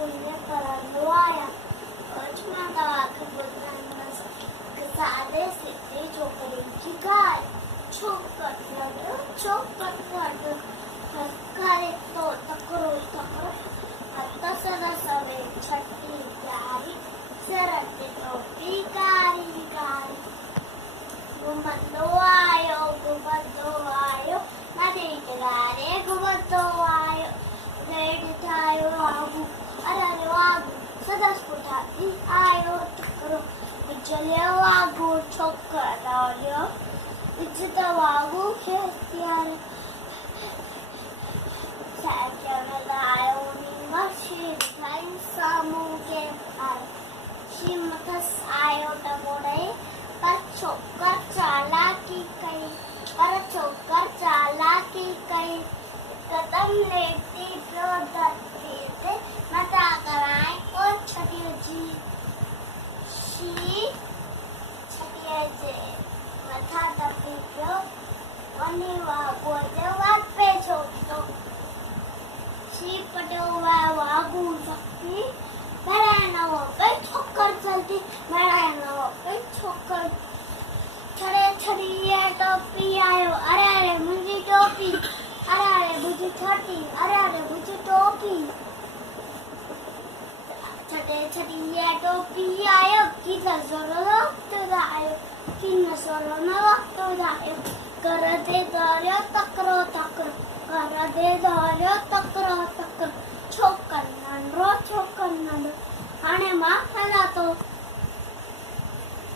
School पढ़ंदो आहियां। बचपन तव्हांखे ॿुधाईंदसि हिकु सादे सिधे छोकिरे जी ॻाल्हि। छोकिरो करे तो तकिड़ो हथ सर सवे छटी प्यारी सर ते टोपी कारी कारी। घुमंदो आयो नदी किनारे घुमंदो आयो। रेड ठाहियो वागू अरे वागू सदस पुठाती आयो तकिड़ो विझलियो वागू छोकिरो इज्जत वागू खे प्यार साइकिल आयो नीमशी ठाही साम्हूं के पार शीमथस आयो त मोड़े पर छोकर चालाकी कई कदम लेती पियो धरती ते मथा कराए को छॾियो जी छॾियो जे मथा दॿी पियो वञी वागूअ जो वापे छोकिरो पटियो वागू शक्ति मेरायनो कई छोकर जल्दी मेरायनो कई छोकर छड़ी टोपी आयो अरे मुंहिंजी टोपी अरे मुंहिंजी छटी अरे मुंहिंजी टोपी छड़ी टोपी आयो की नज़रो आयो की नज़रो न वक़्त आयो कर दे दौड़ियो तकिड़ो कर दे दौड़ियो तकिड़ो छोकर नंढो हाणे मां हलां थो।